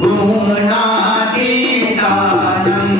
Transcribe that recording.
Gunatitanand